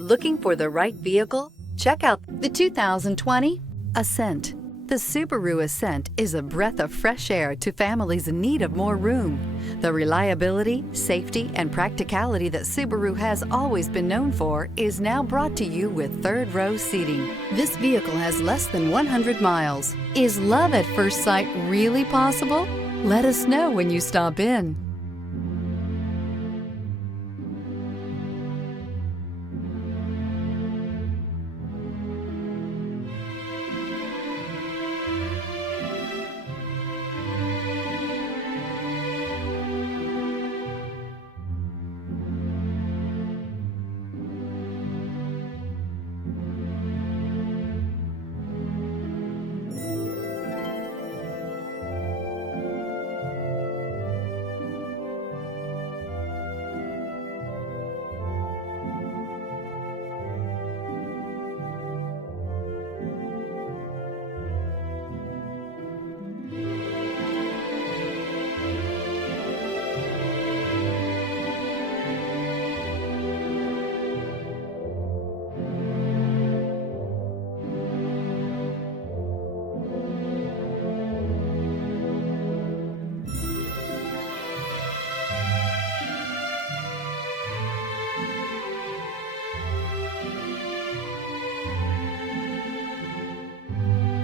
Looking for the right vehicle? Check out the 2020 Ascent. The Subaru Ascent is a breath of fresh air to families in need of more room. The reliability, safety, and practicality that Subaru has always been known for is now brought to you with third-row seating. This vehicle has less than 100 miles. Is love at first sight really possible? Let us know when you stop in.